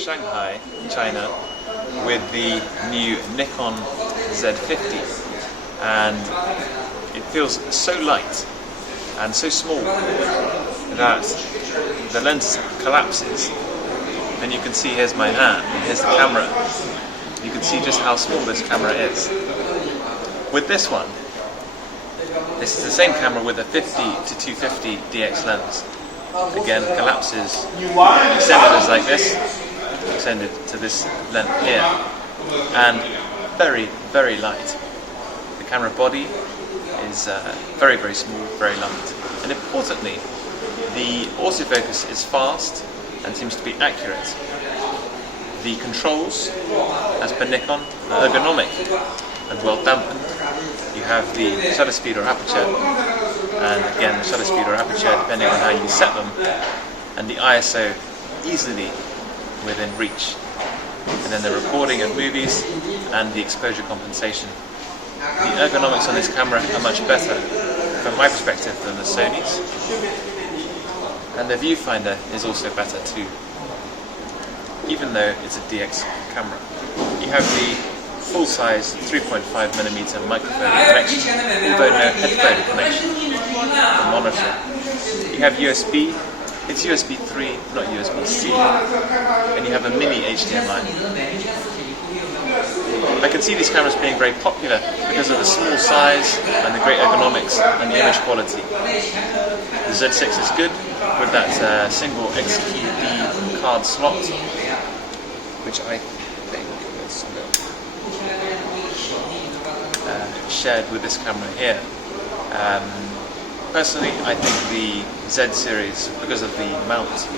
Shanghai, China, with the new Nikon Z50, and it feels so light and so small that the lens collapses, and you can see here's my hand, and here's the camera. You can see just how small this camera is. With this one, this is the same camera with a 50 to 250 DX lens. Again, collapses, extended as like this, extended to this length here, and very, very light. The camera body is very, very small, very light. And importantly, the autofocus is fast and seems to be accurate. The controls, as per Nikon, are ergonomic and well dampened. You have the shutter speed or aperture, and again the shutter speed or aperture depending on how you set them, and the ISO easily within reach. And then the recording of movies and the exposure compensation. The ergonomics on this camera are much better from my perspective than the Sony's, and the viewfinder is also better too, even though it's a DX camera. You have the full-size 3.5mm microphone connection, although no headphone connection for monitoring. You have USB, it's USB 3, not USB-C, and you have a mini HDMI. I can see these cameras being very popular because of the small size and the great ergonomics and the image quality. The Z6 is good with that single XQD card slot, which I think is shared with this camera here. Personally, I think the Z series, because of the mount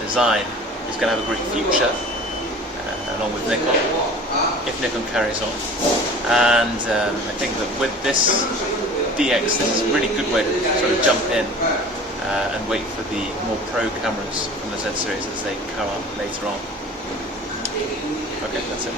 design, is going to have a great future, along with Nikon, if Nikon carries on. And I think that with this DX, this is a really good way to sort of jump in and wait for the more pro cameras from the Z series as they come up later on. Okay, that's it.